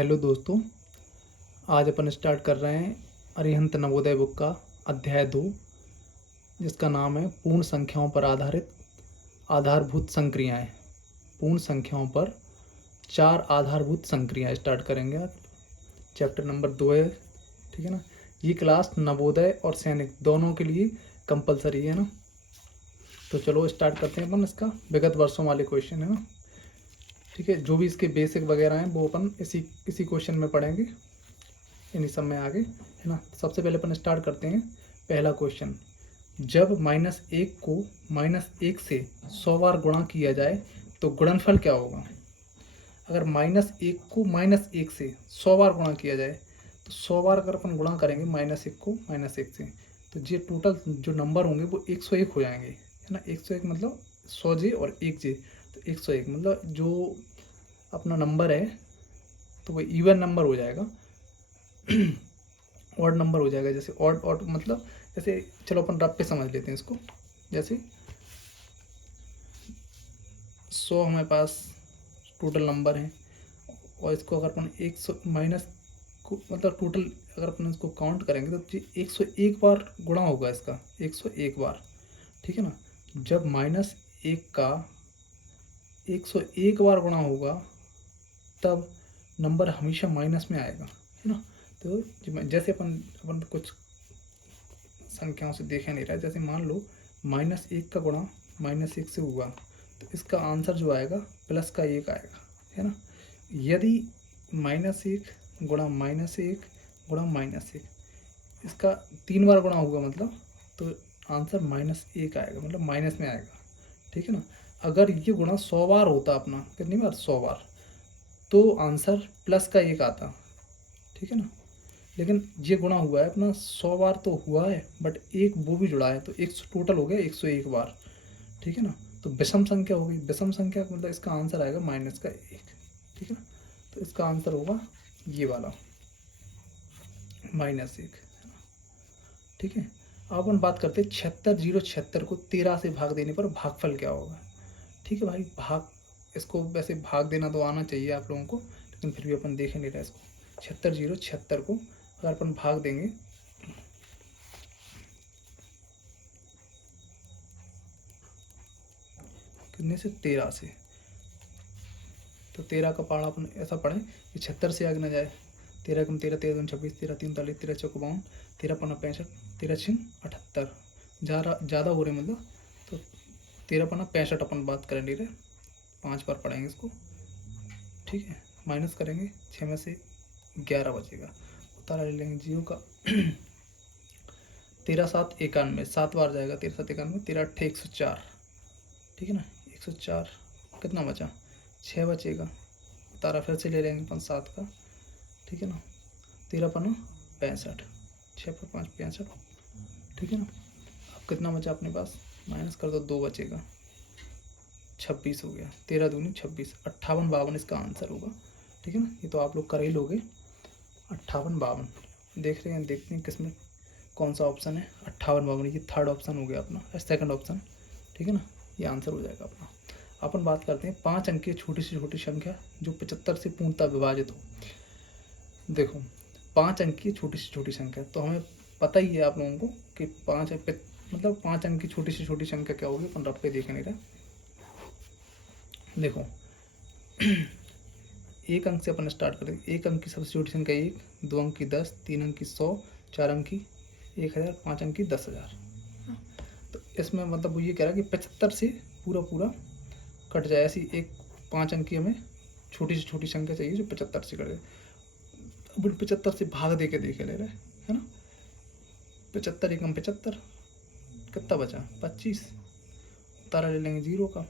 Hello दोस्तों, आज अपन start कर रहे हैं अरिहंत नवोदय बुक का अध्याय 2, जिसका नाम है पूर्ण संख्याओं पर आधारित आधारभूत संक्रियाएं। पूर्ण संख्याओं पर 4 आधारभूत संक्रियाएं स्टार्ट करेंगे आज। चैप्टर नंबर 2 है, ठीक है ना। ये क्लास नवोदय और सैनिक दोनों के लिए कंपलसरी है ना। तो चलो स्टार्ट करते हैं अपन। इसका विगत वर्षों वाले क्वेश्चन है ना, ठीक है। जो भी इसके बेसिक वगैरह हैं वो अपन इसी क्वेश्चन में पढ़ेंगे, इन्हीं सब में आगे, है ना। सबसे पहले अपन स्टार्ट करते हैं पहला क्वेश्चन। जब -1 को -1 से 100 बार गुणा किया जाए तो गुणनफल क्या होगा। अगर -1 को -1 से 100 बार गुणा किया जाए तो 100 बार अगर अपन गुणा करेंगे -1 को -1 से, तो ये टोटल जो नंबर होंगे वो 101 हो जाएंगे, है ना। 101 मतलब 100 जे और 1 जे, तो 101 मतलब जो अपना नंबर है तो वो इवन नंबर हो जाएगा, ऑड नंबर हो जाएगा। जैसे ऑड मतलब जैसे, चलो अपन रफ पे समझ लेते हैं इसको। जैसे 100 हमारे पास टोटल नंबर है, और इसको अगर अपन 100 माइनस को मतलब टोटल अगर अपन इसको काउंट करेंगे तो 101 बार गुणा होगा इसका, 101 बार, ठीक है ना। जब -1 का 101 बार गुणा होगा तब नंबर हमेशा माइनस में आएगा, है ना। तो जैसे अपन कुछ संख्याओं से देखा नहीं रहा है। जैसे मान लो -1 का गुणा -1 से हुआ तो इसका आंसर जो आएगा +1 आएगा, है ना। यदि -1 गुणा -1 गुणा -1 इसका 3 बार गुणा होगा मतलब, तो आंसर -1 आएगा, मतलब माइनस में आएगा, ठीक है ना। अगर ये गुणा 100 बार होता अपना, कितनी बार, 100 बार, तो आंसर +1 आता, ठीक है ना। लेकिन ये गुणा हुआ है अपना 100 बार तो हुआ है, बट एक वो भी जुड़ा है, तो एक टोटल हो गया 101 बार, ठीक है ना। तो विषम संख्या हो गई। विषम संख्या मतलब इसका आंसर आएगा -1, ठीक है ना। तो इसका आंसर होगा ये वाला -1, ठीक है। अब अपन बात करते हैं 76 को 13 से भाग देने पर भागफल क्या होगा, ठीक है भाई। इसको वैसे भाग देना तो आना चाहिए आप लोगों को, लेकिन फिर भी अपन देख नहीं रहे इसको। 76 को अगर अपन भाग देंगे कितने से, 13 से, तो 13 का पहाड़ा अपन ऐसा पढ़ें कि 76 से आगे ना जाए। 13 कम 13, 13 दूनी 26, 13 तीन 43, 13 चौक 52, 13 पन्ना 65, 13 छिन 78, ज़्यादा हो रहे मतलब, तो 13 पन्ना 65 अपन बात कर ले रहे, 5 बार पढ़ेंगे इसको, ठीक है। माइनस करेंगे 6 में से 11 बचेगा, उतारा ले लेंगे 0 का। 13 7 91, 7 बार जाएगा, 13 7 91, 13 8 104, ठीक है ना। 104 कितना बचा, 6 बचेगा, तारा फिर से ले लेंगे अपन 7 का, ठीक है ना। 13 पन्ना 65, 6 पर 5 65, ठीक है ना। अब कितना बचा अपने पास, माइनस कर दो, 2 बचेगा, 26 हो गया। 13 दूनी 26, 58 52 इसका आंसर होगा, ठीक है ना। ये तो आप लोग कर ही लोगे। 58 52 देख रहे हैं, देखते हैं किसमें कौन सा ऑप्शन है। 58 52 ये थर्ड ऑप्शन हो गया अपना, सेकंड ऑप्शन, ठीक है ना। ये आंसर हो जाएगा अपना। अपन बात करते हैं 5 अंक की छोटी से छोटी संख्या जो 75 से पूर्णतः विभाजित हो। देखो 5 अंक की छोटी से छोटी संख्या, तो हमें पता ही है आप लोगों को कि 5 अंक की छोटी से छोटी संख्या क्या होगी। अपन रफ पे देख नहीं रहे। देखो 1 अंक से अपन स्टार्ट करेंगे। 1 अंक की सबसे छोटी संख्या 1, 2 अंक की 10, 3 अंक की 100, 4 अंक की 1000, 5 अंक की 10,000। तो इसमें मतलब वो ये कह रहा है कि 75 से पूरा कट जाए, ऐसी एक 5 अंक की हमें छोटी से छोटी संख्या चाहिए जो 75 से कट जाए। अब 75 से भाग दे के देखे ले रहे, है ना। 75 एकम 75, कितना बचा 25, तारा ले लेंगे 0 का।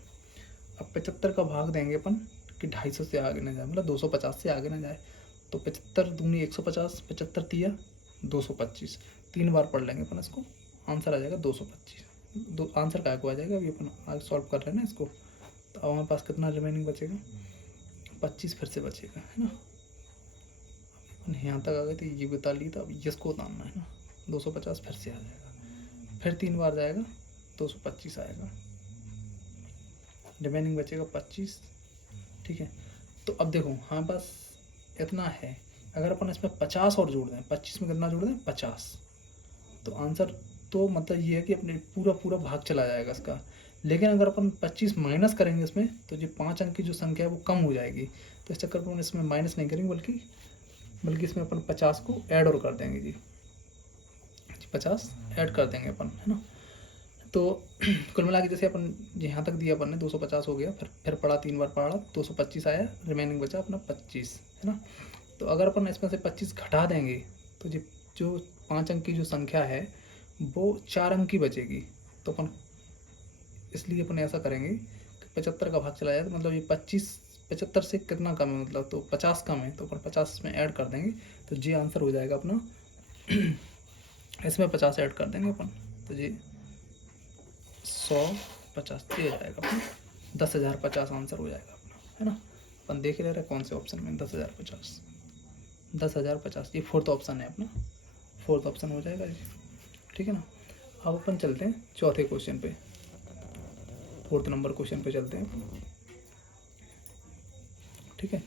अब 75 का भाग देंगे अपन कि 250 से आगे ना जाए, मतलब 250 से आगे ना जाए, तो 75 दूनी 150, 75 तिया 225, 3 बार पढ़ लेंगे अपन इसको, आंसर आ जाएगा 225। आंसर क्या को आ जाएगा, अभी अपन आगे सॉल्व कर रहे हैं ना इसको। तो अब हमारे पास कितना रिमेनिंग बचेगा, 25 फिर से बचेगा, है ना। अपन यहाँ तक आ गए तो ये बता ली, तो अब इसको उतारना है ना। 250 फिर से आ जाएगा, फिर 3 बार जाएगा, 225 आएगा, रिमेनिंग बचेगा 25, ठीक है। तो अब देखो हमारे पास इतना है। अगर अपन इसमें 50 और जोड़ दें, 25 में कितना जोड़ दें 50, तो आंसर तो मतलब ये है कि अपने पूरा पूरा भाग चला जाएगा इसका। लेकिन अगर अपन 25 माइनस करेंगे इसमें तो ये 5 अंक की जो संख्या है वो कम हो जाएगी। तो इस चक्कर पर अपन इसमें माइनस नहीं करेंगे, बल्कि इसमें अपन 50 को ऐड और कर देंगे जी, 50 ऐड कर देंगे अपन, है ना। तो कुल मिला के जैसे अपन यहाँ तक दिया अपन ने 250 हो गया, फिर पढ़ा 3 बार पढ़ा, 225 आया, रिमेनिंग बचा अपना 25, है ना। तो अगर अपन इसमें से 25 घटा देंगे तो जो 5 अंक की जो संख्या है वो 4 अंक की बचेगी। तो अपन इसलिए अपन ऐसा करेंगे कि 75 का भाग चला जाए, तो मतलब ये 75 से कितना कम है, मतलब तो 50 कम है, तो अपन 50 इसमें ऐड कर देंगे, तो ये आंसर हो जाएगा अपना। इसमें 50 ऐड कर देंगे अपन, तो ये 150 ये जाएगा अपना, 10,050 आंसर हो जाएगा अपना, है ना। अपन देख ले रहे कौन से ऑप्शन में 10,050 ये फोर्थ ऑप्शन है अपना, फोर्थ ऑप्शन हो जाएगा जी, ठीक है ना। अब अपन चलते हैं चौथे क्वेश्चन पे, फोर्थ नंबर क्वेश्चन पे चलते हैं, ठीक है।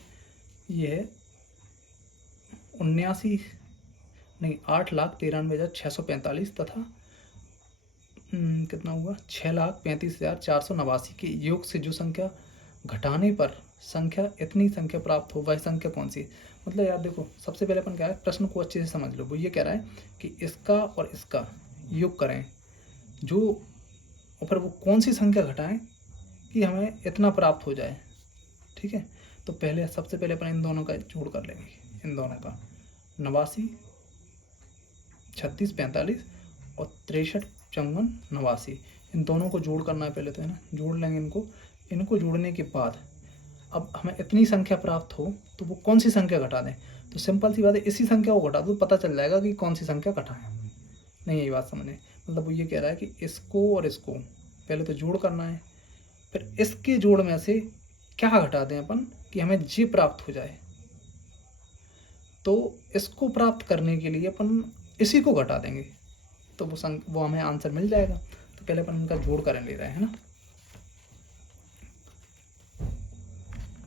ये है 8,93,645 तथा कितना हुआ 6,35,489 के योग से जो संख्या घटाने पर संख्या इतनी संख्या प्राप्त हो, वह संख्या कौन सी। मतलब यार देखो, सबसे पहले अपन क्या है, प्रश्न को अच्छे से समझ लो। वो ये कह रहा है कि इसका और इसका योग करें जो, और फिर वो कौन सी संख्या घटाएं कि हमें इतना प्राप्त हो जाए, ठीक है। तो पहले सबसे पहले अपन इन दोनों का जोड़ कर लेंगे, इन दोनों का 89, 36, 45 और 63, 54, 89, इन दोनों को जोड़ करना है पहले तो, है ना। जोड़ लेंगे इनको जोड़ने के बाद अब हमें इतनी संख्या प्राप्त हो तो वो कौन सी संख्या घटा दें। तो सिंपल सी बात है, इसी संख्या को घटा दो, पता चल जाएगा कि कौन सी संख्या घटाएं। नहीं, यही बात समझे। मतलब वो ये कह रहा है कि इसको और इसको पहले तो जोड़ करना है, फिर इसके जोड़ में से क्या घटा दें अपन कि हमें जी प्राप्त हो जाए। तो इसको प्राप्त करने के लिए अपन इसी को घटा देंगे, तो वो हमें आंसर मिल जाएगा। तो पहले अपन उनका जोड़ कर ले रहे हैं ना,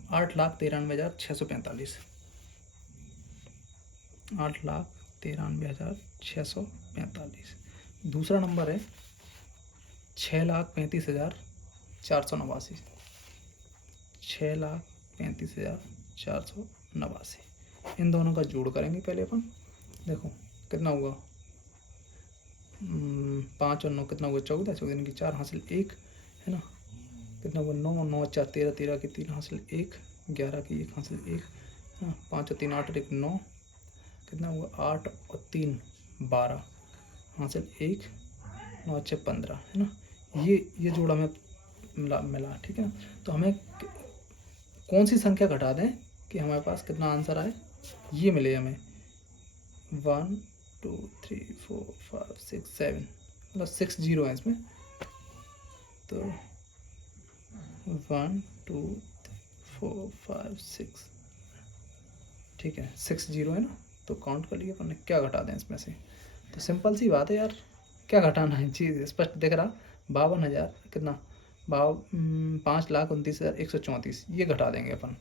8,93,645, 8,93,645। दूसरा नंबर है 6,35,489, 6,35,489। इन दोनों का जोड़ करेंगे पहले अपन। देखो कितना हुआ, 5 और 9 कितना हुआ 14, 14 की 4 हासिल 1, है ना। कितना हुआ 9, 9 4 13, 13 की 3 हासिल 1, 11 की 1 हासिल 1, है ना। 5 और 3 8 और 1 9, कितना हुआ 8 और 3 12 हासिल 1, 9 6 15, है ना। ये जोड़ा में मिला, ठीक है। तो हमें कौन सी संख्या घटा दें कि हमारे पास कितना आंसर आए, ये मिले हमें 1 2 3 4 5 6 7, मतलब 6 जीरो है इसमें। तो 1 2 4 5 6, ठीक है 6 जीरो है ना। तो काउंट कर लिए अपन ने, क्या घटा दें इसमें से। तो सिंपल सी बात है यार, क्या घटाना है, चीज़ स्पष्ट दिख रहा, 52,000 कितना 5,29,134, ये घटा देंगे अपन।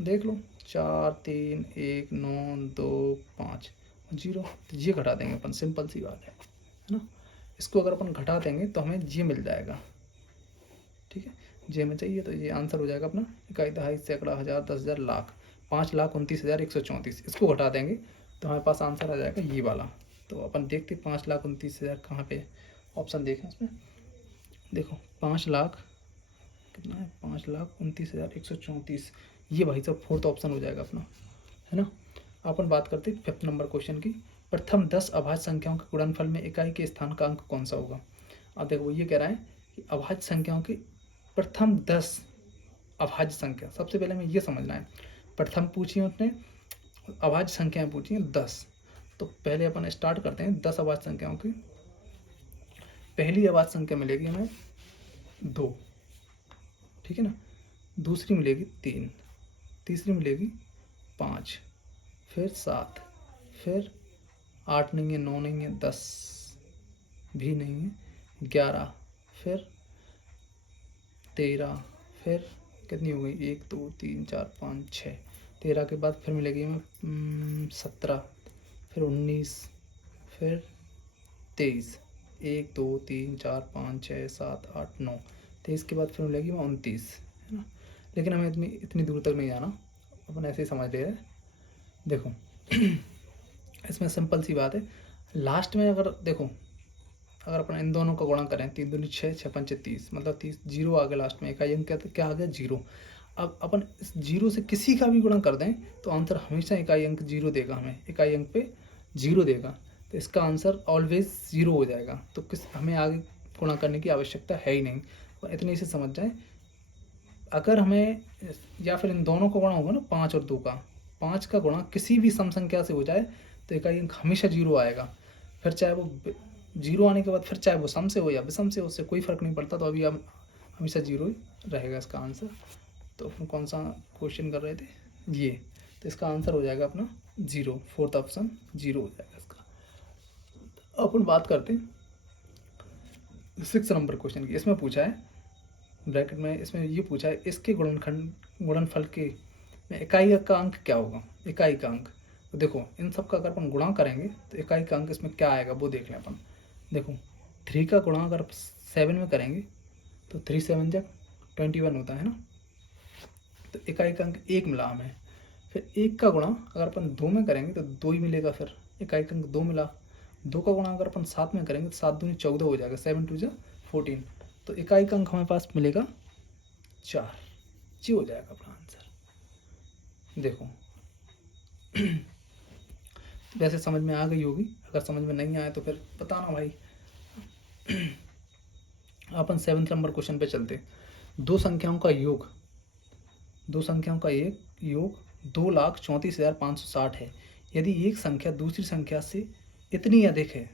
देख लो 4 3 1 9 2 5 जीरो, तो ये घटा देंगे अपन, सिंपल सी बात है ना। इसको अगर अपन घटा देंगे तो हमें ये मिल जाएगा, ठीक है। जे में चाहिए तो ये आंसर हो जाएगा अपना, इकाई, दहाई, सैकड़ा, हज़ार, 10,000, लाख, 5,29,134। इसको घटा देंगे तो हमारे पास आंसर आ जाएगा ये वाला। तो अपन देखते 5,29,000 कहाँ पे, ऑप्शन देखें इसमें। देखो 5 लाख कितना है, 5,29,134, ये भाई साहब फोर्थ ऑप्शन हो जाएगा अपना, है ना। अपन बात करते हैं फिफ्थ नंबर क्वेश्चन की। प्रथम 10 अभाज्य संख्याओं के गुणनफल में इकाई के स्थान का अंक कौन सा होगा। अब देखो वो ये कह रहा है कि अभाज्य संख्याओं की प्रथम 10 अभाज्य संख्या, सबसे पहले हमें ये समझना है, प्रथम पूछी उसने, अभाज्य संख्याएं पूछी हैं 10। तो पहले अपन स्टार्ट करते हैं 10 अभाज्य संख्याओं की। पहली अभाज्य संख्या मिलेगी हमें 2, ठीक है ना। दूसरी मिलेगी 3, तीसरी मिलेगी 5, फिर 7, फिर 8 नहीं है, 9 नहीं है, 10 भी नहीं है, 11, फिर 13, फिर कितनी हो गई 1 2 3 4 5 6, 13 के बाद फिर मिलेगी हमें 17, फिर 19, फिर 23, 1 2 3 4 5 6 7 8 9, 23 के बाद फिर मिलेगी 29, है ना। लेकिन हमें इतनी दूर तक नहीं जाना, अपन ऐसे ही समझ ले रहे हैं। देखो इसमें सिंपल सी बात है, लास्ट में अगर देखो, अगर अपन इन दोनों का गुणा करें, 3 दूनी 6, 6 पंचे 30, मतलब 30, जीरो आ गया लास्ट में, इकाई अंक क्या आ गया, जीरो। अब अपन इस जीरो से किसी का भी गुणा कर दें तो आंसर हमेशा इकाई अंक जीरो देगा, हमें इकाई अंक पे जीरो देगा, तो इसका आंसर ऑलवेज जीरो हो जाएगा। तो हमें आगे गुणा करने की आवश्यकता है ही नहीं, और इतने से समझ जाए। अगर हमें या फिर इन दोनों का गुणा होगा ना, 5 और 2 का, 5 का गुणा किसी भी सम संख्या से हो जाए तो इकाई अंक हमेशा जीरो आएगा। फिर चाहे वो जीरो आने के बाद फिर चाहे वो सम से हो या विषम से हो, उससे कोई फर्क नहीं पड़ता। तो अभी हम हमेशा जीरो ही रहेगा इसका आंसर। तो अपन कौन सा क्वेश्चन कर रहे थे, ये, तो इसका आंसर हो जाएगा अपना जीरो, फोर्थ ऑप्शन जीरो हो जाएगा इसका। अपन बात करते हैं 6 नंबर क्वेश्चन की। इसमें पूछा है ब्रैकेट में, इसमें ये पूछा है इसके गुणनफल के में इकाई का अंक क्या होगा, इकाई का अंक। तो देखो इन सब का अगर अपन गुणा करेंगे तो इकाई का अंक इसमें क्या आएगा वो देख लें अपन। देखो 3 का गुणा अगर 7 में करेंगे तो 3 7 जा 21 होता है ना, तो इकाई का अंक 1 मिला हमें। फिर 1 का गुणा अगर अपन 2 में करेंगे तो 2 ही मिलेगा, फिर इकाई का अंक 2 मिला। 2 का गुणा अगर अपन 7 में करेंगे तो 7 दूनी 14 हो जाएगा, 7 2 जा 14, तो इकाई का अंक हमारे पास मिलेगा 4, जी हो जाएगा अपना आंसर। देखो वैसे समझ में आ गई होगी, अगर समझ में नहीं आए तो फिर बताना भाई। अपन 7 नंबर क्वेश्चन पे चलते। दो संख्याओं का योग 2,34,560 है। यदि एक संख्या दूसरी संख्या से इतनी अधिक है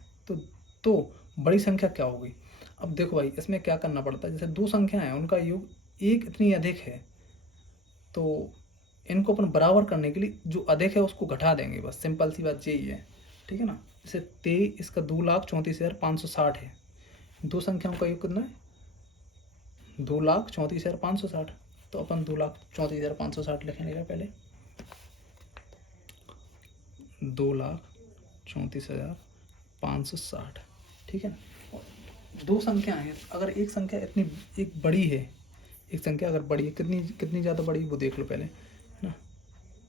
तो बड़ी संख्या क्या होगी। अब देखो भाई इसमें क्या करना पड़ता है, जैसे दो संख्या हैं उनका योग एक इतनी अधिक है, तो इनको अपन बराबर करने के लिए जो अधिक है उसको घटा देंगे, बस सिंपल सी बात यही है, ठीक है ना। जैसे 23 इसका 2,34,560 है, दो संख्याओं का योग कितना है 2,34,560, तो अपन 2,34,560 लिखेंगे पहले, 2,34,560, ठीक है ना। दो संख्या है, अगर एक संख्या इतनी एक बड़ी है, एक संख्या अगर बड़ी है, कितनी ज़्यादा बड़ी वो देख लो पहले, है ना।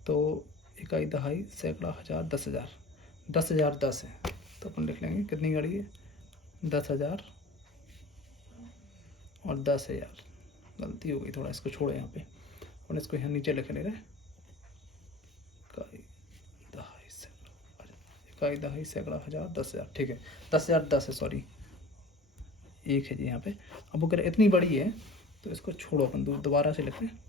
तो इकाई दहाई सैकड़ा हज़ार 10,000, 10,000 10 है, तो अपन लिख लेंगे कितनी बड़ी है 10,000 और 10,000, गलती हो गई थोड़ा, इसको छोड़ो यहाँ पे, और इसको यहाँ नीचे लिख ले रहे, इकाई दहाई सैकड़ा हज़ार 10,000, ठीक है 10,000 10 है, सॉरी एक है जी यहाँ पे। अब अगर इतनी बड़ी है तो इसको छोड़ो, अपन दोबारा से लिखते हैं,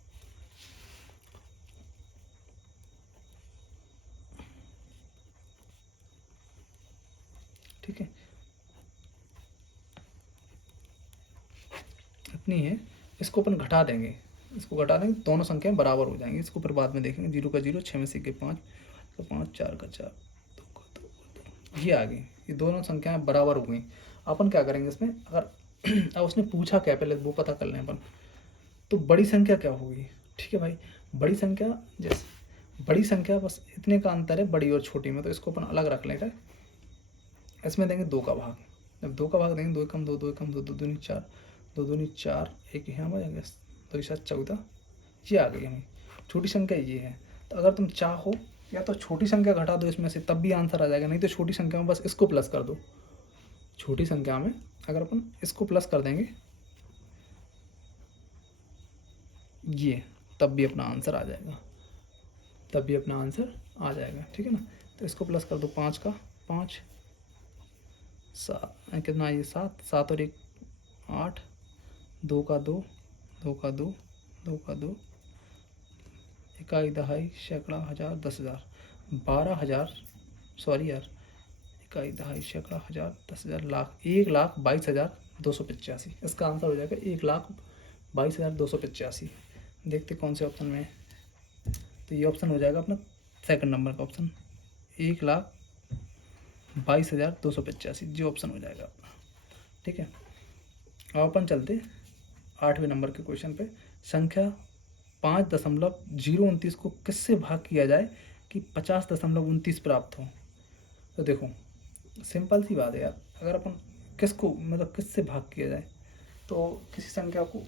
ठीक है इतनी है, इसको अपन घटा देंगे, दोनों संख्याएं बराबर हो जाएंगी। इसको फिर बाद में देखेंगे, 0 का 0, 6 में से 5 तो 5, 4 का 4, 2 का 2, ये आ गई, ये दोनों संख्याएं बराबर हो गई। अपन क्या करेंगे इसमें, अगर अब उसने पूछा क्या पहले वो पता कर लें अपन, तो बड़ी संख्या क्या होगी, ठीक है भाई। बड़ी संख्या बस इतने का अंतर है बड़ी और छोटी में, तो इसको अपन अलग रख लेंगे। इसमें देंगे 2 का भाग, जब 2 का भाग देंगे 2 एकम 2, 2 एकम 2, 2 दूनी 4, 2 दूनी 4, एक यहाँ आ जाएगा 2 7 14, ये आ गई हमें छोटी संख्या ये है। तो अगर तुम चाहो या तो छोटी संख्या घटा दो इसमें से, तब भी आंसर आ जाएगा, नहीं तो छोटी संख्या में बस इसको प्लस कर दो। छोटी संख्या में अगर अपन इसको प्लस कर देंगे ये, तब भी अपना आंसर आ जाएगा, ठीक है ना। तो इसको प्लस कर दो, 5 का 5, 7 कितना ये 7, 7 और 1 8, 2 का 2, 2 का 2, 2 का 2, इकाई दहाई सैकड़ा हज़ार 10,000, 12,000, सॉरी यार, इकाई दहाई सैकड़ा हज़ार 10,000 लाख, 1,22,285, इसका आंसर हो जाएगा 1,22,285। देखते कौन से ऑप्शन में है, तो ये ऑप्शन हो जाएगा अपना सेकंड नंबर का ऑप्शन, 1,22,285, जो ऑप्शन हो जाएगा अपना, ठीक है। अब अपन चलते 8वें नंबर के क्वेश्चन पे। संख्या 5.029 को किससे भाग किया जाए कि 50.29 प्राप्त हो। तो देखो सिंपल सी बात है यार, अगर अपन किसको मतलब किससे भाग किया जाए, तो किसी संख्या को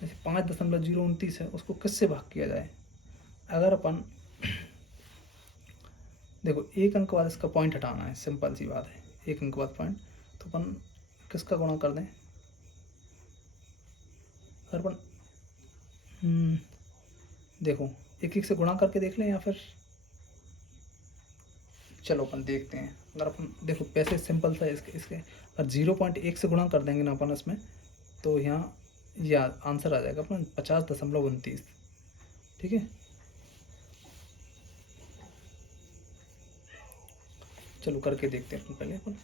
जैसे 5.029 है उसको किससे भाग किया जाए। अगर अपन देखो एक अंक बाद इसका पॉइंट हटाना है, सिंपल सी बात है, एक अंक बाद पॉइंट, तो अपन किसका गुणा कर दें। अगर अपन देखो एक एक से गुणा करके देख लें या फिर चलो अपन देखते हैं। अगर अपन देखो पैसे सिंपल सा इसके अगर 0.1 से गुणा कर देंगे ना अपन इसमें, तो यहाँ या आंसर आ जाएगा अपन 50.29। ठीक है, चलो करके देखते हैं अपन पहले। अपन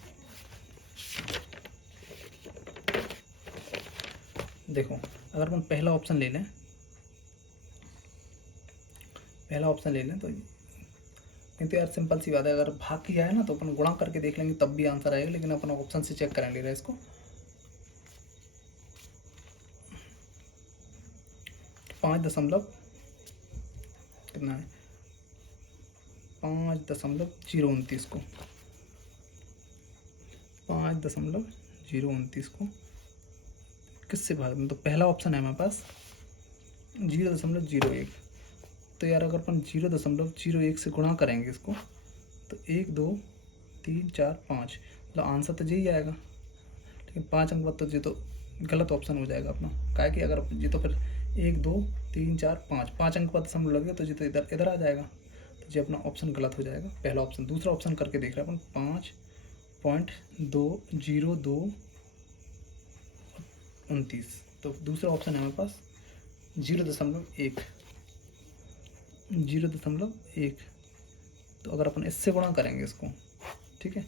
देखो अगर अपन पहला ऑप्शन ले लें, तो नहीं तो यार सिंपल सी बात है, अगर भाग किया है ना तो अपन गुणा करके देख लेंगे तब भी आंसर आएगा, लेकिन अपन ऑप्शन से चेक करेंगे रहा इसको। 5 दशमलव कितना है 5.029 को 5.029 को किससे भाग दें, तो पहला ऑप्शन है हमारे पास 0.01। तो यार अगर अपन 0.01 से गुणा करेंगे इसको, तो 1 2 3 4 5, मतलब आंसर तो यही आएगा। लेकिन 5 अंक बाद तो ये तो गलत ऑप्शन हो जाएगा अपना, क्या कि अगर ये तो फिर 1 2 3 4 5 अंक बाद दशमलव लगे तो ये तो इधर आ जाएगा, तो ये अपना ऑप्शन गलत हो जाएगा पहला ऑप्शन। दूसरा ऑप्शन करके देख रहे हैं अपन 5.229। तो दूसरा ऑप्शन है हमारे पास 0.1। तो अगर अपन इससे गुणा करेंगे इसको, ठीक है,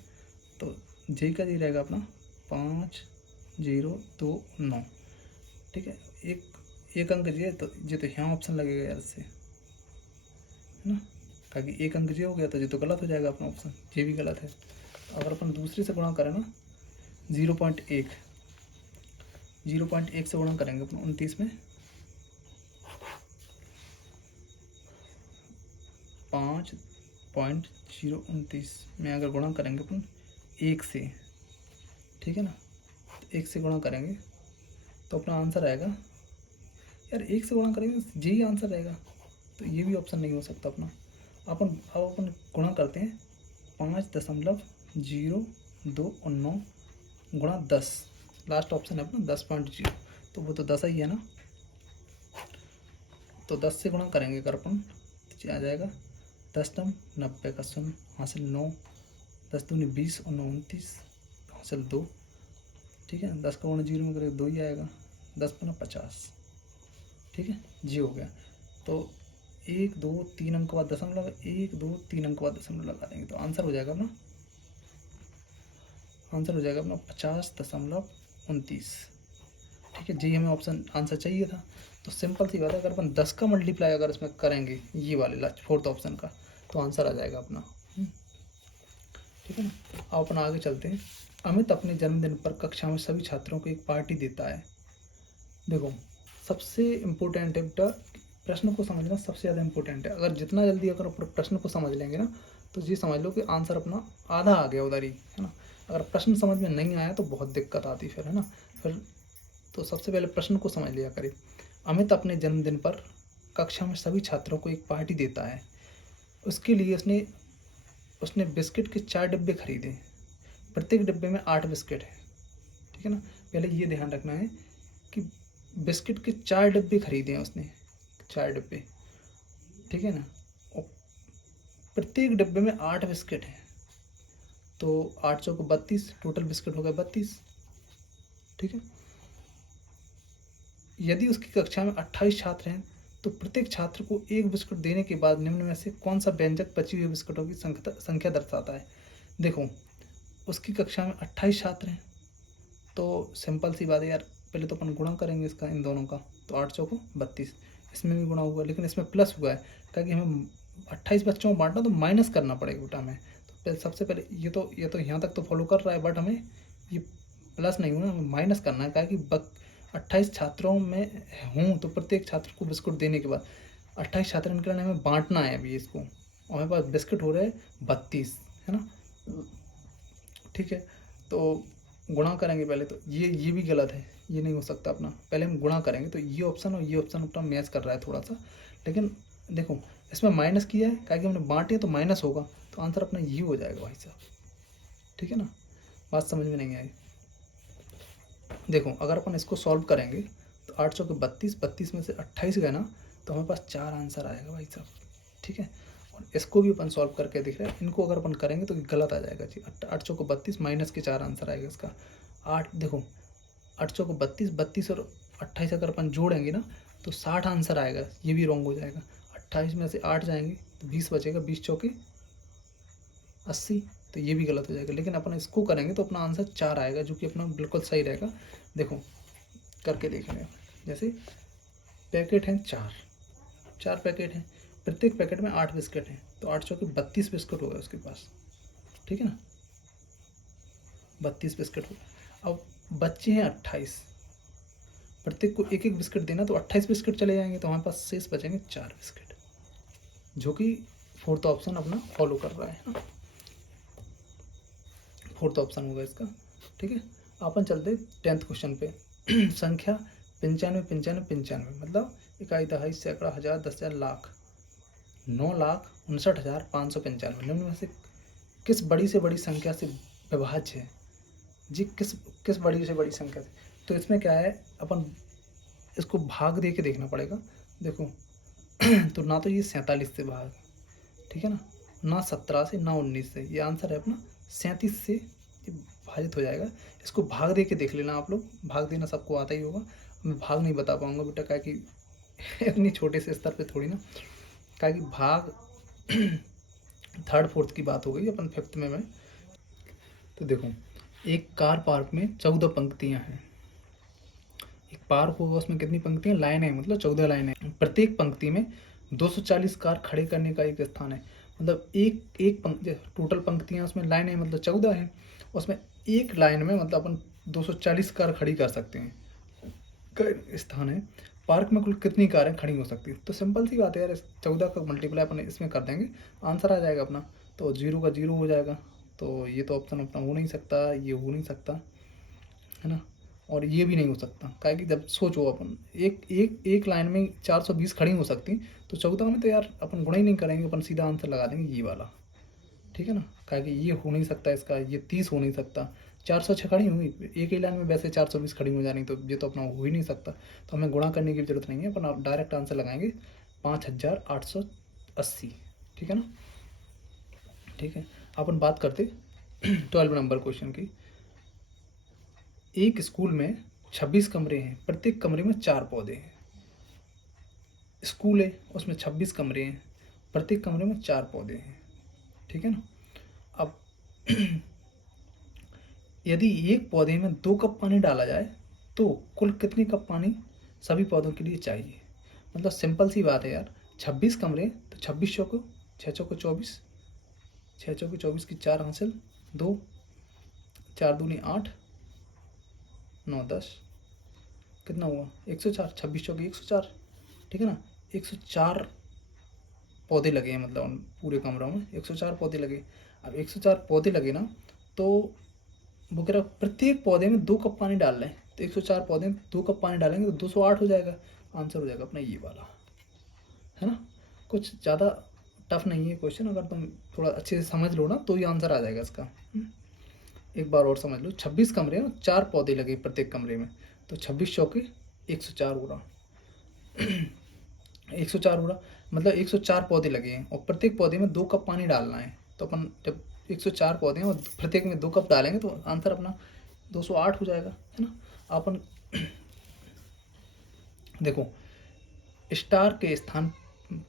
तो जे का जी रहेगा अपना 5029। ठीक है, एक अंक जे तो यहाँ ऑप्शन लगेगा यार इससे, है ना, ताकि एक अंक जे हो गया तो ये तो गलत हो जाएगा अपना ऑप्शन, ये भी गलत है। अगर अपन दूसरे से गुणा करें ना 0.1 से गुणा करेंगे अपन 29 में 5.029 में अगर गुणा करेंगे अपन 1 से, ठीक है ना, तो 1 से गुणा करेंगे तो अपना आंसर आएगा यार, 1 से गुणा करेंगे यही आंसर रहेगा, तो ये भी ऑप्शन नहीं हो सकता अपना। अब अपन गुणा करते हैं 5.029 गुणा 10, लास्ट ऑप्शन है अपना 10.0, तो वो तो 10 ही है ना, तो 10 से गुणा करेंगे अगर अपन तो आ जाएगा 10 टम 90 का 0 हासिल 9, 10 दूनी 20 और 29 हासिल 2। ठीक है, 10 का गुणा 0 में करेंगे 2 ही आएगा, 10 गुना 50। ठीक है, जी हो गया। तो 1 2 3 अंक बाद दशमलव, 1 2 3 अंक बाद दशमलव लगा देंगे तो आंसर हो जाएगा अपना 50.29। ठीक है, जी हमें ऑप्शन आंसर चाहिए था। तो सिंपल सी बात है, अगर अपन 10 का मल्टीप्लाई अगर इसमें करेंगे ये वाले लास्ट फोर्थ ऑप्शन का, तो आंसर आ जाएगा अपना। ठीक है ना, अब अपन आगे चलते हैं। अमित अपने जन्मदिन पर कक्षा में सभी छात्रों को एक पार्टी देता है। देखो सबसे इम्पोर्टेंट है बेटा, प्रश्न को समझना सबसे ज़्यादा इम्पोर्टेंट है। अगर जितना जल्दी अगर प्रश्न को समझ लेंगे ना, तो ये समझ लो कि आंसर अपना आधा आ गया उधर ही, है ना। अगर प्रश्न समझ में नहीं आया तो बहुत दिक्कत आती फिर, है ना। फिर तो सबसे पहले प्रश्न को समझ लिया करें। अमित अपने जन्मदिन पर कक्षा में सभी छात्रों को एक पार्टी देता है। उसके लिए उसने बिस्किट के 4 डिब्बे खरीदे, प्रत्येक डिब्बे में 8 बिस्किट है। ठीक है ना, पहले ये ध्यान रखना है कि बिस्किट के 4 डिब्बे खरीदे हैं उसने, 4 डिब्बे, ठीक है ना, और प्रत्येक डिब्बे में 8 बिस्किट हैं, तो 8 चौको 32, टोटल बिस्किट हो गए 32। ठीक है, यदि उसकी कक्षा में 28 छात्र हैं तो प्रत्येक छात्र को एक बिस्कुट देने के बाद निम्न में से कौन सा व्यंजक बची हुई बिस्कुटों की संख्या दर्शाता है। देखो उसकी कक्षा में 28 छात्र हैं, तो सिंपल सी बात है यार, पहले तो अपन गुणा करेंगे इसका इन दोनों का, तो 8 चौको 32, इसमें भी गुणा हुआ लेकिन इसमें प्लस हुआ है, ताकि हमें 28 बच्चों को बांटना तो माइनस करना पड़ेगा बेटा हमें। तो सबसे पहले ये तो यहाँ तक तो फॉलो कर रहा है, बट हमें ये प्लस नहीं होना, हमें माइनस करना है, क्या कि 28 छात्रों में हूँ तो प्रत्येक छात्र को बिस्कुट देने के बाद 28 छात्र निकलने में हमें बांटना है अभी इसको, और हमारे पास बिस्कुट हो रहे हैं 32, है ना। ठीक है, तो गुणा करेंगे पहले, तो ये भी गलत है, ये नहीं हो सकता अपना। पहले हम गुणा करेंगे तो ये ऑप्शन और ये ऑप्शन अपना मैच कर रहा है थोड़ा सा, लेकिन देखो इसमें माइनस किया है, क्या कि हमने बांटे तो माइनस होगा, तो आंसर अपना ये हो जाएगा भाई साहब। ठीक है ना, बात समझ में नहीं आई। देखो अगर अपन इसको सॉल्व करेंगे तो 8 चौके 32, 32 में से 28 गए ना, तो हमारे पास 4 आंसर आएगा भाई साहब। ठीक है, और इसको भी अपन सॉल्व करके देख रहे हैं, इनको अगर अपन करेंगे तो गलत आ जाएगा जी। 8 चौके 32 माइनस के 4 आंसर आएगा इसका। 8 देखो 8 चौके 32, 32 और 28 अगर अपन जोड़ेंगे ना तो 60 आंसर आएगा, ये भी रॉन्ग हो जाएगा। 28 में से 8 जाएंगे तो 20 बचेगा, 20 चौके 80, तो ये भी गलत हो जाएगा। लेकिन अपन इसको करेंगे तो अपना आंसर 4 आएगा, जो कि अपना बिल्कुल सही रहेगा। देखो करके देखेंगे, जैसे पैकेट हैं 4 पैकेट हैं, प्रत्येक पैकेट में 8 बिस्किट हैं, तो 8 चौके 32 बिस्कुट होगा उसके पास। ठीक है ना, 32 बिस्किट होगा। अब बच्चे हैं 28, प्रत्येक को एक एक बिस्किट देना, तो 28 बिस्किट चले जाएंगे, तो हमारे पास शेष बचेंगे 4 बिस्किट, जो कि फोर्थ ऑप्शन अपना फॉलो कर रहा है ना, फोर्थ ऑप्शन होगा इसका। ठीक है, अपन चलते 10th क्वेश्चन पे। संख्या 95, 95, 95, मतलब इकाई, दहाई, सैकड़ा, हज़ार, 10,000, लाख, 9,59,595 निम्न में से किस बड़ी से बड़ी संख्या से विभाज्य है जी? किस बड़ी से बड़ी संख्या से? तो इसमें क्या है, अपन इसको भाग दे के देखना पड़ेगा। देखो तो ना तो ये 47 से भाग, ठीक है ना 17 से, ना 19 से, ये आंसर है अपना 37 से ये विभाजित हो जाएगा। इसको भाग दे के देख लेना आप लोग, भाग देना सबको आता ही होगा। मैं भाग नहीं बता पाऊंगा बेटा, क्या कि इतनी छोटे से स्तर पे थोड़ी ना, क्या कि भाग थर्ड फोर्थ की बात हो गई, अपन फिफ्थ में मैं। तो देखो एक कार पार्क में 14 पंक्तियां हैं। एक पार्क होगा, उसमें कितनी पंक्तियां, लाइन है, मतलब 14 लाइनें। प्रत्येक पंक्ति में 240 कार खड़े करने का एक स्थान है। मतलब एक पंक्ति, टोटल पंक्तियां उसमें लाइन है, मतलब 14 है, उसमें एक लाइन में मतलब अपन 240 कार खड़ी कर सकते हैं, स्थान है। पार्क में कुल कितनी कारें खड़ी हो सकती है? तो सिंपल सी बात है यार, 14 का मल्टीप्लाई अपन इसमें कर देंगे, आंसर आ जाएगा अपना। तो 0 का 0 हो जाएगा, तो ये तो ऑप्शन अपना हो नहीं सकता, ये हो नहीं सकता, है ना, और ये भी नहीं हो सकता। क्या कि जब सोचो अपन एक लाइन में 420 खड़ी हो सकती, तो 14 में तो यार अपन गुणा ही नहीं करेंगे, अपन सीधा आंसर लगा देंगे ये वाला। ठीक है ना, क्या कि ये हो नहीं सकता इसका, ये 30 हो नहीं सकता। 406 खड़ी हुई एक ही लाइन में, वैसे 420 खड़ी हो जानी, तो ये तो अपना हो ही नहीं सकता। तो हमें गुणा करने की जरूरत नहीं है, अपन आप डायरेक्ट आंसर लगाएंगे 5880। ठीक है ना, ठीक है। अपन बात करते 12 नंबर क्वेश्चन की। एक स्कूल में 26 कमरे हैं, प्रत्येक कमरे में 4 पौधे हैं। स्कूल है, उसमें 26 कमरे हैं, प्रत्येक कमरे में 4 पौधे हैं। ठीक है ना, अब यदि एक पौधे में 2 कप पानी डाला जाए तो कुल कितने कप पानी सभी पौधों के लिए चाहिए? मतलब सिंपल सी बात है यार, 26 कमरे, तो 26 चौको 6 चौको 24, 6 चौको 24 की 4 हासिल, 2 4 दूनी 8, 9 10, कितना हुआ 104, 26 चौके 104। ठीक है ना, 104 पौधे लगे हैं, मतलब उन पूरे कमरों में 104 पौधे लगे। अब 104 पौधे लगे ना, तो वो कह रहा प्रत्येक पौधे में 2 कप पानी डाल लें, तो 104 पौधे में 2 कप पानी डालेंगे तो 208 हो जाएगा, आंसर हो जाएगा अपना ये वाला, है ना। कुछ ज़्यादा टफ नहीं है क्वेश्चन, अगर तुम थोड़ा अच्छे से समझ लो ना तो ये आंसर आ जाएगा इसका। एक बार और समझ लो, 26 कमरे हैं, 4 पौधे लगे प्रत्येक कमरे में, तो 26 चौके 104 हो रहा 104 हो रहा, मतलब 104 पौधे लगे हैं और प्रत्येक पौधे में 2 कप पानी डालना है। तो अपन जब 104 पौधे हैं और प्रत्येक में 2 कप डालेंगे तो आंसर अपना 208 हो जाएगा, है ना। अपन देखो स्टार के स्थान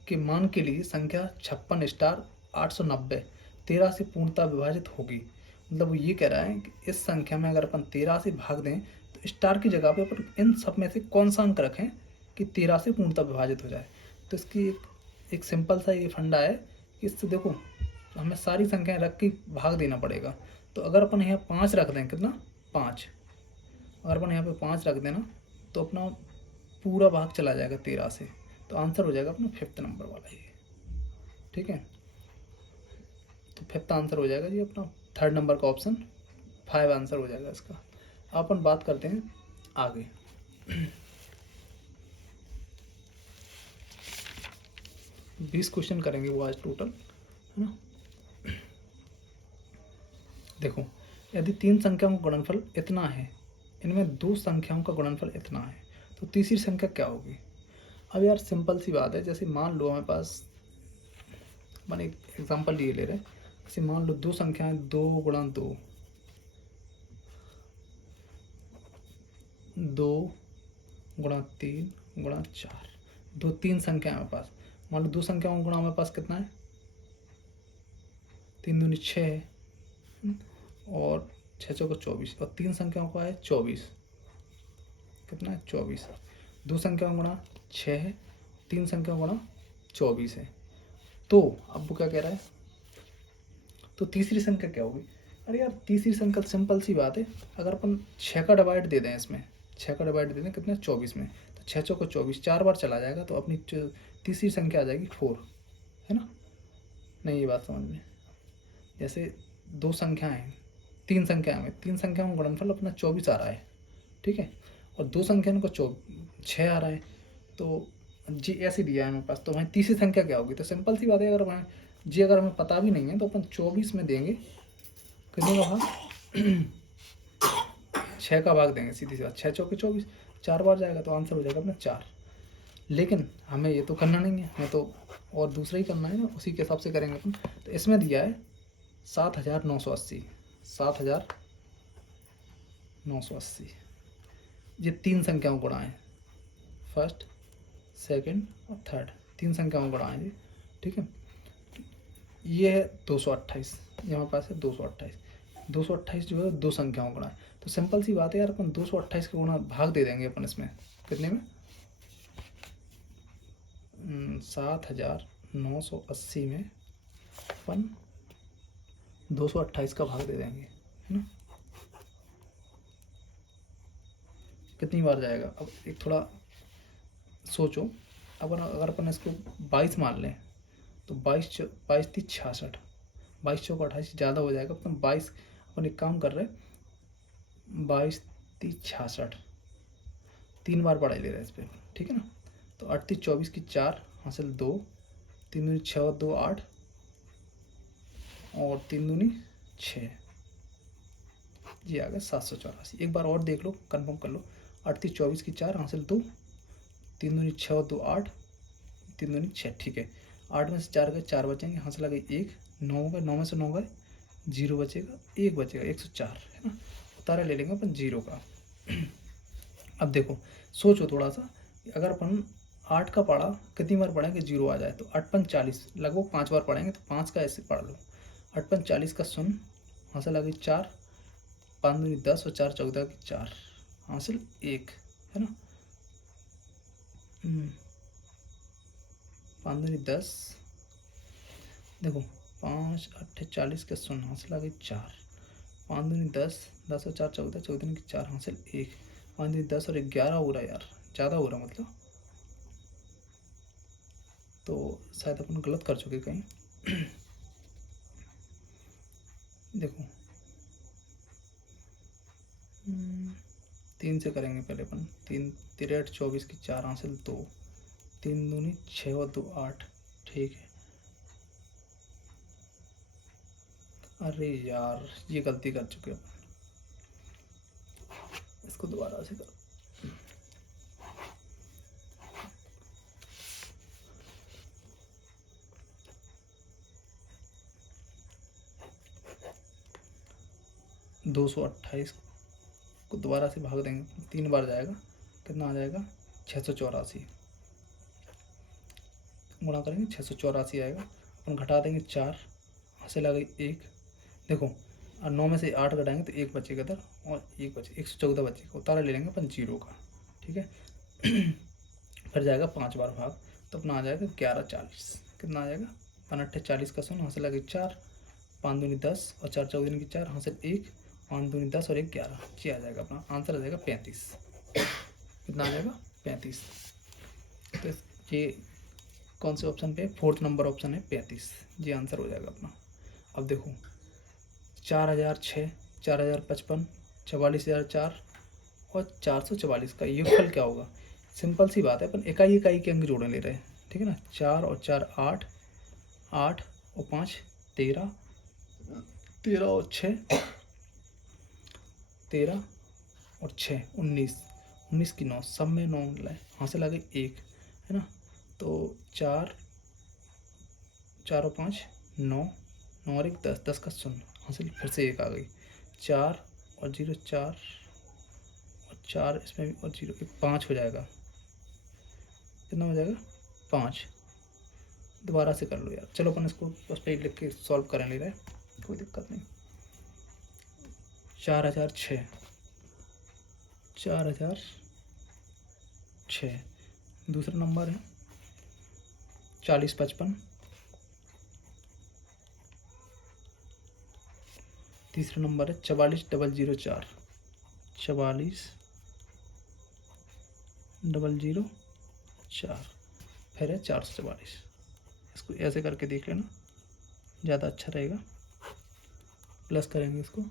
के मान के लिए संख्या 56 स्टार 890 13 से पूर्णतः विभाजित होगी। मतलब वो ये कह रहा है कि इस संख्या में अगर अपन 13 से भाग दें तो स्टार की जगह पे अपन इन सब में से कौन सा अंक रखें कि 13 से पूर्णतः विभाजित हो जाए। तो इसकी एक सिंपल सा ये फंडा है कि इससे देखो हमें सारी संख्याएं रख के भाग देना पड़ेगा। तो अगर अपन यहाँ 5 रख दें, कितना 5, अगर अपन यहाँ पे 5 रख देना तो अपना पूरा भाग चला जाएगा 13 से, तो आंसर हो जाएगा अपना 5th नंबर वाला ये। ठीक है, तो 5th आंसर हो जाएगा जी अपना 3rd नंबर का ऑप्शन 5 आंसर हो जाएगा इसका। अपन बात करते हैं आगे। 20 क्वेश्चन करेंगे वो आज टोटल, है ना। देखो, यदि 3 संख्याओं का गुणनफल इतना है, इनमें 2 संख्याओं का गुणनफल इतना है, तो तीसरी संख्या क्या होगी। अब यार सिंपल सी बात है, जैसे मान लो हमारे पास, मैंने एक एग्जांपल ये ले रहे हैं, जैसे मान लो 2 संख्याएं 2 गुणा 2, 2 गुणा 3 गुणा 4, 3 संख्या हमारे पास। मान लो 2 संख्याओं का गुणा हमारे पास कितना है, 3 दूनी 6 है, और 6 चौको 24, और 3 संख्याओं का है 24, कितना है 24। 2 संख्याओं का गुणा 6 है, 3 संख्याओं का गुणा 24 है। तो अब वो क्या कह रहा है, तो तीसरी संख्या क्या होगी। अरे यार तीसरी संख्या सिंपल सी बात है, अगर अपन 6 का डिवाइड दे दें, इसमें 6 का डिवाइड दे दें कितना 24 में, तो 6 चौको 24 4 बार चला जाएगा, तो अपनी तीसरी संख्या आ जाएगी 4, है ना। नहीं, ये बात समझ में, जैसे 2 संख्याएं हैं, 3 संख्याएं में, 3 संख्याओं का गुणनफल अपना 24 आ रहा है, ठीक है, और 2 संख्याओं को 6 आ रहा है, तो जी ऐसे दिया है हमारे पास, तो वहीं तीसरी संख्या क्या होगी। तो सिंपल सी बात है, अगर मैं जी अगर हमें पता भी नहीं है तो अपन 24 में देंगे कितने का भाग 6 का भाग देंगे, सीधी सी बात, 6 चौके 24, 4 बार जाएगा, तो आंसर हो जाएगा अपना 4। लेकिन हमें ये तो करना नहीं है, हमें तो और दूसरा ही करना है ना, उसी के हिसाब से करेंगे अपन। तो इसमें दिया है 7980, 7980, ये 3 संख्याओं को गुणा है, फर्स्ट सेकंड और थर्ड, 3 संख्याओं को गुणा है जी, ठीक है। ये है 228, ये हमारे पास है 228, 228 जो है 2 संख्याओं को गुणा है। तो सिंपल सी बात है यार, अपन 228 के गुणा भाग दे देंगे अपन इसमें, कितने में 7980 में अपन 228 का भाग दे देंगे, है ना। कितनी बार जाएगा, अब एक थोड़ा सोचो, अगर अपन इसको 22 मान लें, तो 22 थी 66, 22 चौक 28 ज़्यादा हो जाएगा, अपन 22, अपन एक काम कर रहे हैं, 22 थी 66, 3 बार पढ़ाई ले रहे हैं इस पर, ठीक है ना। तो 8 थी 24 की 4 हासिल 2, 3 दूनी 6 और 2 8, और 3 दूनी 6, जी आ गया 784। एक बार और देख लो, कंफर्म कर लो, 8 थी 24 की 4 हासिल 2, 3 दूनी 6 और 2 8, 3 दूनी 6, ठीक है। 8 में से 4 गए, 4 बचेंगे, हासिल आ गई 1, 9 गए, 9 में से 9 गए, 0 बचेगा, 1 बचेगा, 104, है ना। तारा ले लेंगे अपन 0 का। अब देखो सोचो थोड़ा सा, अगर अपन 8 का पढ़ा कितनी बार पढ़ेंगे 0 आ जाए, तो 8 पंच 40, लगभग 5 बार पढ़ेंगे, तो 5 का ऐसे पढ़ लो, 8 पंच 40 का 0, हासिल आ गई 4, 5 दूनी 10 और 4 14 की 4, हासिल 1, है ना। 5 दूनी 10, देखो 5 8 40 का 0, हासिल आ गई 4, 5 दूनी 10, 10 और 4 14, 14 की 4, हासिल 1, 5 दूनी 10 और 11 हो रहा है यार, ज़्यादा हो रहा मतलब, तो शायद अपन गलत कर चुके कहीं। देखो 3 से करेंगे पहले अपन, 3 3 24 की 4 हासिल 2, 3 दूनी 6 और 2 8, ठीक है। अरे यार ये गलती कर चुके अपन, इसको दोबारा से करो। दो 228 को दोबारा से भाग देंगे, 3 बार जाएगा, कितना आ जाएगा 684, गुणा करेंगे 684 आएगा, अपन घटा देंगे 4, हासिल आ गई 1, देखो और 9 में से 8 घटाएंगे तो 1 बचेगा इधर, और 1 बचे 114 बचेगा, उतारा ले लेंगे अपन 0 का, ठीक है। फिर जाएगा 5 बार भाग, तो अपना आ जाएगा 1140, कितना आ जाएगा 5 40 का 0, हासिल आ गई 4, 5 दूनी 10 और 4 14 की 4, हासिल 1, 5 दूनी 10 और 1 11, ये आ जाएगा अपना आंसर, आ जाएगा 35। कितना आ जाएगा 35। तो ये कौन से ऑप्शन पे? फोर्थ नंबर ऑप्शन है 35, ये आंसर हो जाएगा अपना। अब देखो 4006, 4055, 44,004 और 444 का योगफल क्या होगा? सिंपल सी बात है, अपन इकाई इकाई के अंक जोड़ने ले रहे हैं, ठीक है ना। 4 और 4 8, 8 और 5 13, 13 और 6 13 और 6 19, 19 की 9, सब में 9 लाए, हासिल आ गई 1, है ना। तो 4 4 और 5 9, 9 और 1 10, 10 का 0, हासिल फिर से 1 आ गई। 4 और 0 4 और 4 इसमें भी और 0 1, 5 हो जाएगा। कितना हो जाएगा? 5। दोबारा से कर लो यार, चलो अपन इसको उस पर लिख के सॉल्व करने ले रहे हैं, कोई दिक्कत नहीं। 4006, 4006। दूसरा नंबर है 4055, तीसरा नंबर है 44,004, 44,004, फिर है 444। इसको ऐसे करके देख लेना, ज़्यादा अच्छा रहेगा। प्लस करेंगे इसको,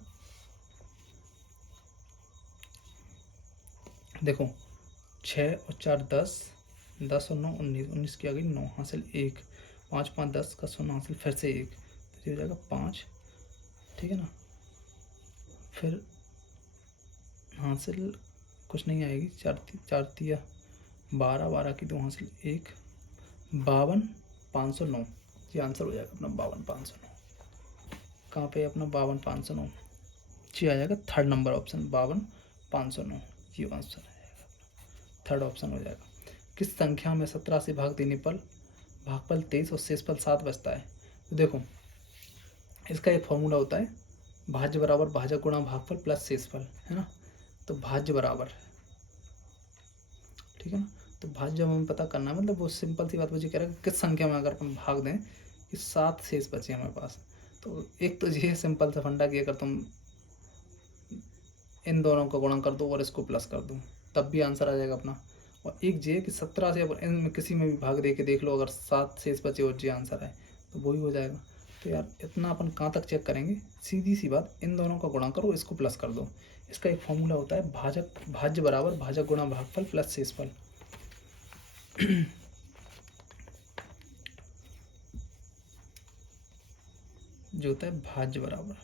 देखो 6 और 4 10, 10 और 9 19, 19 की आ गई 9, हासिल 1, 5 5 10 का 0, हासिल फिर से 1, तो ये हो जाएगा 5, ठीक है ना। फिर हासिल कुछ नहीं आएगी, 4 4 तिया 12, 12 की 2, हासिल 1, 52,509, ये आंसर हो जाएगा अपना 52,509। कहाँ पे अपना 52,509? जी आ जाएगा थर्ड नंबर ऑप्शन 52,509, ये आंसर है, थर्ड ऑप्शन हो जाएगा। किस संख्या में 17 से भाग देने पर भागफल 23 और शेषफल 7 बचता है? तो देखो इसका एक फॉर्मूला होता है, भाज्य बराबर भाजक गुणा भागफल प्लस शेषफल, है ना। तो भाज्य बराबर, ठीक है ना। तो भाज्य हमें पता करना है, मतलब वो सिंपल सी बात मुझे कह रहा है कि किस संख्या में अगर अपन भाग दें कि 7 शेष बचे हमारे पास। तो एक तो ये सिंपल सा फंडा कि अगर तुम इन दोनों को गुणा कर दो और इसको प्लस कर दो तब भी आंसर आ जाएगा अपना। और एक ये कि 17 से अपन इनमें किसी में भी भाग दे के देख लो, अगर 7 शेष बचे और ये आंसर है तो वही हो जाएगा। तो यार इतना अपन कहाँ तक चेक करेंगे, सीधी सी बात, इन दोनों का गुणा करो, इसको प्लस कर दो। इसका एक फॉर्मूला होता है भाज्य बराबर भाजक गुणा भागफल प्लस शेषफल। जो होता है भाज्य बराबर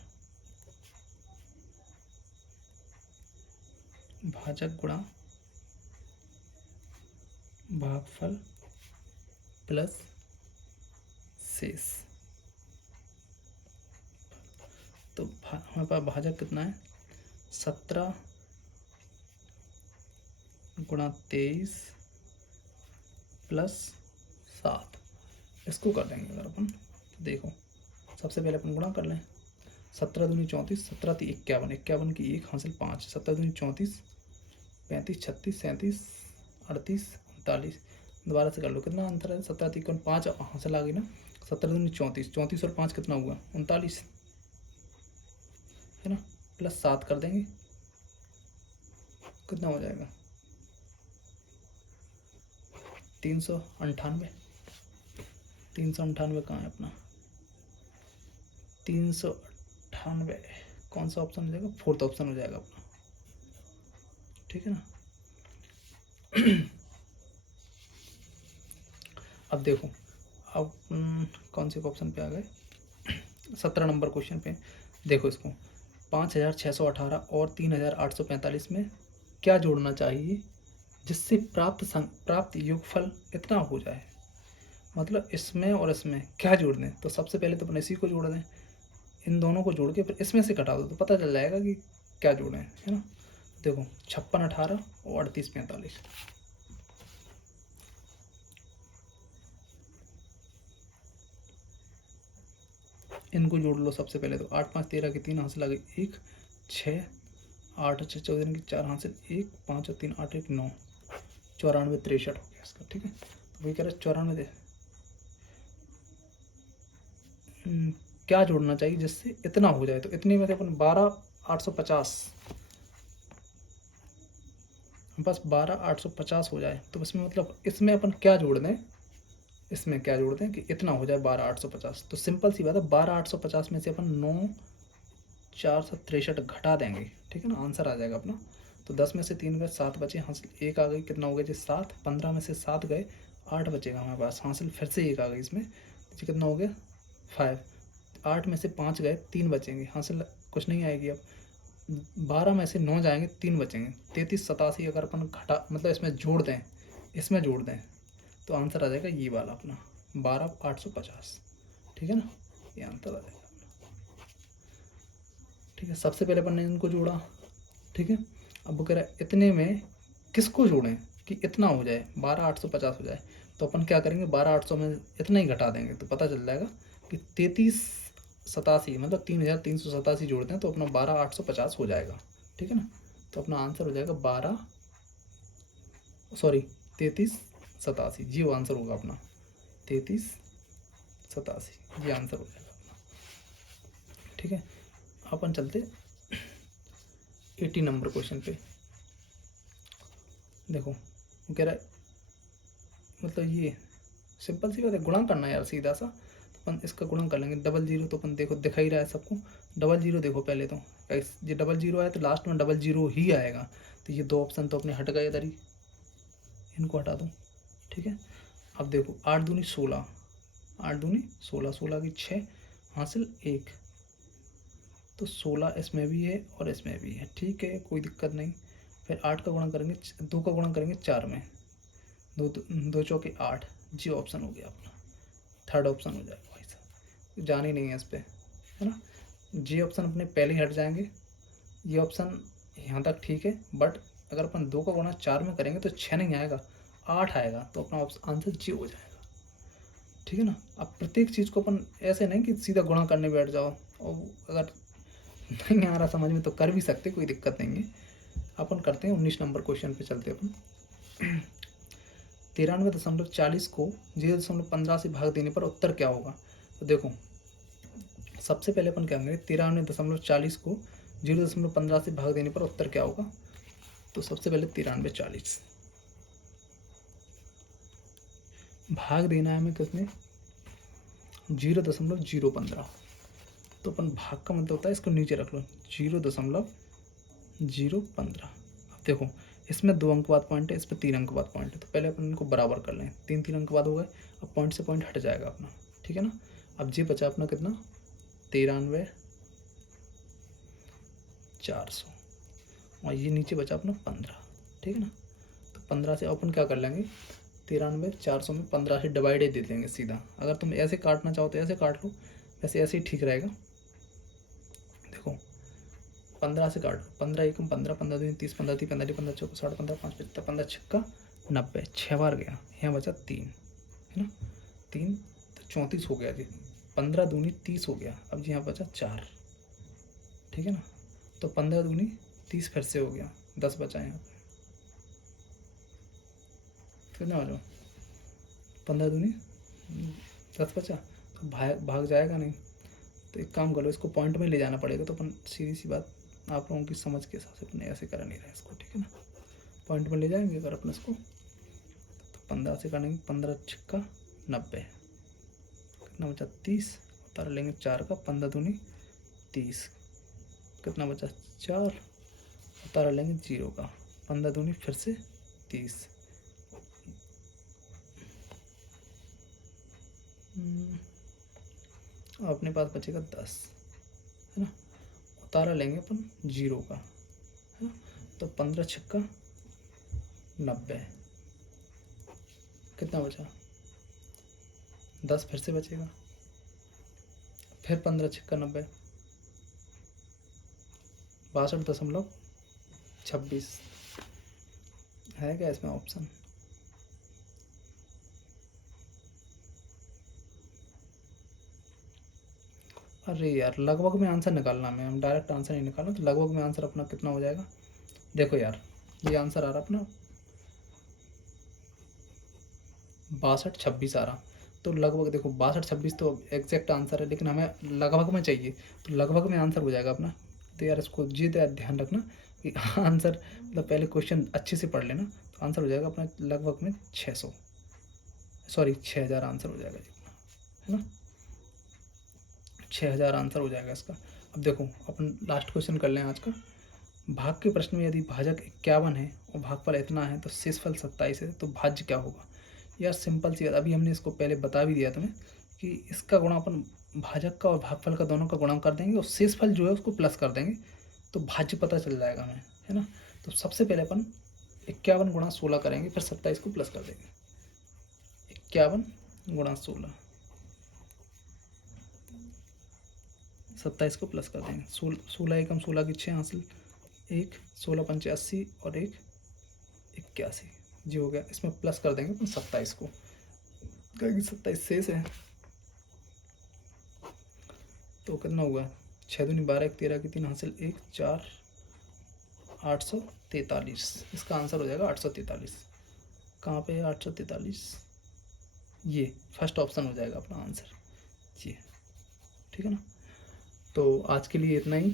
भाजक गुणा भागफल प्लस शेष। तो हमारे पास भाजक कितना है? 17 गुणा 23 प्लस 7। इसको कर देंगे अगर अपन, देखो सबसे पहले अपन गुणा कर लें। 17 दूनी 34, 17 × 51, 51 की 1, हासिल 5, 17 दूनी 34, 35 36 37 38 39। दोबारा से कर लो, कितना अंतर है? 17 × 51 5, हासिल आ गई ना। 17 दूनी 34, 34 और 5 कितना हुआ? 39, है ना। प्लस 7 कर देंगे, कितना हो जाएगा? 398। 398 कहाँ है अपना? 398 कौन सा ऑप्शन हो जाएगा? फोर्थ ऑप्शन हो जाएगा अपना, ठीक है ना। अब देखो, अब कौन से ऑप्शन पे आ गए? 17 नंबर क्वेश्चन पे देखो, इसको 5,618 और 3,845 में क्या जोड़ना चाहिए जिससे प्राप्त योगफल इतना हो जाए? मतलब इसमें और इसमें क्या जोड़ दें? तो सबसे पहले तो अपन इसी को जोड़ दें, इन दोनों को जोड़ के फिर इसमें से घटा दो तो पता चल जाएगा कि क्या जोड़ें, है ना। देखो 56 18 और 38 45, इनको जोड़ लो सबसे पहले। तो 8 5 13 की 3, हासिल आ गई 1, 6 8 6 14 की 4, हासिल 1, 5 और 3 8 1 9, 94 63 हो गया इसका, ठीक है। तो वही कह रहे 94 क्या जोड़ना चाहिए जिससे इतना हो जाए? तो इतने में से अपन 12 850 बस 12,850 हो जाए। तो इसमें मतलब इसमें अपन क्या जोड़ दें, इसमें क्या जोड़ दें कि इतना हो जाए 12,850। तो सिंपल सी बात है, 12,850 में से अपन 9,463 घटा देंगे, ठीक है ना, आंसर आ जाएगा अपना। तो 10 में से 3 गए, 7 बचे, हासिल 1 आ गई, कितना हो गया जी 7। 15 में से 7 गए, 8 बचेगा हमारे पास, हासिल फिर से 1 आ गई इसमें, जी कितना हो गया 5। 8 में से 5 गए, 3 बचेंगे, हासिल कुछ नहीं आएगी। अब 12 में से 9 जाएंगे, 3 बचेंगे, 33 87 अगर अपन घटा मतलब इसमें जोड़ दें, इसमें जोड़ दें तो आंसर आ जाएगा ये वाला अपना 12,850, ठीक है ना, ये आंसर आ जाएगा। ठीक है, सबसे पहले अपन ने इनको जोड़ा, ठीक है। अब वो कह रहा है इतने में किसको जोड़ें कि इतना हो जाए 12,850 हो जाए। तो अपन क्या करेंगे, 12,800 में इतना ही घटा देंगे तो पता चल जाएगा कि 3387 मतलब 3,387 जोड़ते हैं तो अपना 12,850 हो जाएगा, ठीक है ना। तो अपना आंसर हो जाएगा 3387, जी वो आंसर होगा अपना 3387, ये आंसर हो जाएगा अपना, ठीक है। अपन चलते 80 नंबर क्वेश्चन पे। देखो वो कह रहा है मतलब ये सिंपल सी बात है, गुणा करना है यार सीधा सा। तो अपन इसका गुणा कर लेंगे, डबल जीरो तो अपन देखो दिखा ही रहा है सबको, डबल जीरो देखो पहले तो ये डबल जीरो आया तो लास्ट में डबल जीरो ही आएगा। तो ये 2 ऑप्शन तो अपने हट गए इधर ही, इनको हटा दो, ठीक है। अब देखो 8 दूनी 16, 8 दूनी 16, 16 की 6, हासिल 1, तो 16 इसमें भी है और इसमें भी है, ठीक है, कोई दिक्कत नहीं। फिर 8 का गुणा करेंगे, 2 का गुणा करेंगे 4 में, 2 चौके 8, जी ऑप्शन हो गया अपना, थर्ड ऑप्शन हो जाएगा भाई साहब, जान ही नहीं है इस पर, है ना। जी ऑप्शन अपने पहले ही हट जाएंगे, ये ऑप्शन यहाँ तक ठीक है, बट अगर अपन 2 का गुणा 4 में करेंगे तो 6 नहीं आएगा, 8 आएगा, तो अपना आंसर जी हो जाएगा, ठीक है ना। अब प्रत्येक चीज़ को अपन ऐसे नहीं कि सीधा गुणा करने बैठ जाओ, और अगर नहीं आ रहा समझ में तो कर भी सकते, कोई दिक्कत नहीं है। अपन करते हैं 19 नंबर क्वेश्चन पे चलते अपन। 93.40 को 0.15 से भाग देने पर उत्तर क्या होगा। तो देखो सबसे पहले अपन क्या करेंगे, 93.40 को 0.15 से भाग देने पर उत्तर क्या होगा। तो सबसे पहले 9340 भाग देना है हमें कितने, 0.015। तो अपन भाग का मतलब होता है, इसको नीचे रख लो 0.015। अब देखो इसमें 2 अंक बाद पॉइंट है, इस पर 3 अंक बाद पॉइंट है, तो पहले अपन इनको बराबर कर लें, 3 अंक बाद हो गए। अब पॉइंट से पॉइंट हट जाएगा अपना, ठीक है ना। अब ये बचा अपना कितना 93,400 और ये नीचे बचा अपना 15, ठीक है ना। तो 15 से अपन क्या कर लेंगे, 93,400 में 15 से डिवाइड दे देंगे सीधा। अगर तुम ऐसे काटना चाहो तो ऐसे काट लो, वैसे ऐसे ही ठीक रहेगा। देखो 15 से काट, 15 एकम 15, 15 दूनी 30, 15 30, 15 15 चौका 60, 15 5 55, 15 छक्का 90, 6 बार गया, यहाँ बचा 3, है ना, 3 तो 34 हो गया जी, 15 दूनी 30 हो गया। अब जी यहाँ बचा 4, ठीक है ना। तो 15 दूनी 30 फिर से हो गया, 10 बचा यहाँ पे, कितना बचा 15 दूनी 10 बचा, तो भाग जाएगा नहीं। तो एक काम करो, इसको पॉइंट में ले जाना पड़ेगा। तो अपन सीधी सी बात आप लोगों की समझ के हिसाब से अपने ऐसे कर नहीं रहे इसको, ठीक है ना। पॉइंट में ले जाएंगे अगर अपन इसको, तो 15 से करेंगे, 15 छक्का 90, कितना बचा 30, उतार लेंगे 4 का, 15 दूनी 30, कितना बचा 4, उतार लेंगे 0 का, 15 दूनी फिर से 30, अपने पास बचेगा 10, है ना। उतारा लेंगे अपन 0 का, है ना। तो 15 छक्का 90, कितना बचा 10 फिर से बचेगा, फिर 15 छक्का 90, 62.26 है क्या इसमें ऑप्शन। अरे यार लगभग में आंसर निकालना, मैं हम डायरेक्ट आंसर नहीं निकालना, तो लगभग में आंसर अपना कितना हो जाएगा। देखो यार ये आंसर आ रहा अपना 6226 आ रहा। तो लगभग देखो 6226 तो एग्जैक्ट आंसर है, लेकिन हमें लगभग में चाहिए, तो लगभग में आंसर हो जाएगा अपना। तो यार इसको जी ध्यान रखना, कि आंसर मतलब पहले क्वेश्चन अच्छे से पढ़ लेना, तो आंसर हो जाएगा अपना लगभग में 600, सॉरी 6000 आंसर हो जाएगा जी, है ना। 6000 आंसर हो जाएगा इसका। अब देखो अपन लास्ट क्वेश्चन कर लें आज का। भाग के प्रश्न में यदि भाजक 51 है और भागफल इतना है तो शेषफल 27 है, तो भाज्य क्या होगा। यार सिंपल सी बात, अभी हमने इसको पहले बता भी दिया तुम्हें कि इसका गुणा अपन भाजक का और भागफल का दोनों का गुणा कर देंगे और शेषफल जो है उसको प्लस कर देंगे, तो भाज्य पता चल जाएगा हमें, है ना। तो सबसे पहले अपन 51 गुणा 16 करेंगे, फिर 27 को प्लस कर देंगे। 51 गुणा 16, 27 को प्लस कर देंगे। 16 एकम 16 की 6 हासिल, 1 16 पंचे 80 और 1 81 जी हो गया। इसमें प्लस कर देंगे अपन 27 को, क्योंकि 27 शेष है। तो कितना हुआ, 6 दूनी 12, 1 13 की 3 हासिल, 1 4 843। इसका आंसर हो जाएगा 843। कहाँ पे है 843, ये फर्स्ट ऑप्शन हो जाएगा अपना आंसर जी, ठीक है ना। तो आज के लिए इतना ही,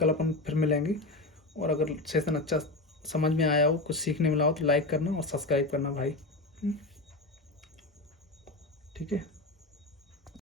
कल अपन फिर मिलेंगे। और अगर सेशन अच्छा समझ में आया हो, कुछ सीखने मिला हो, तो लाइक करना और सब्सक्राइब करना भाई, ठीक है।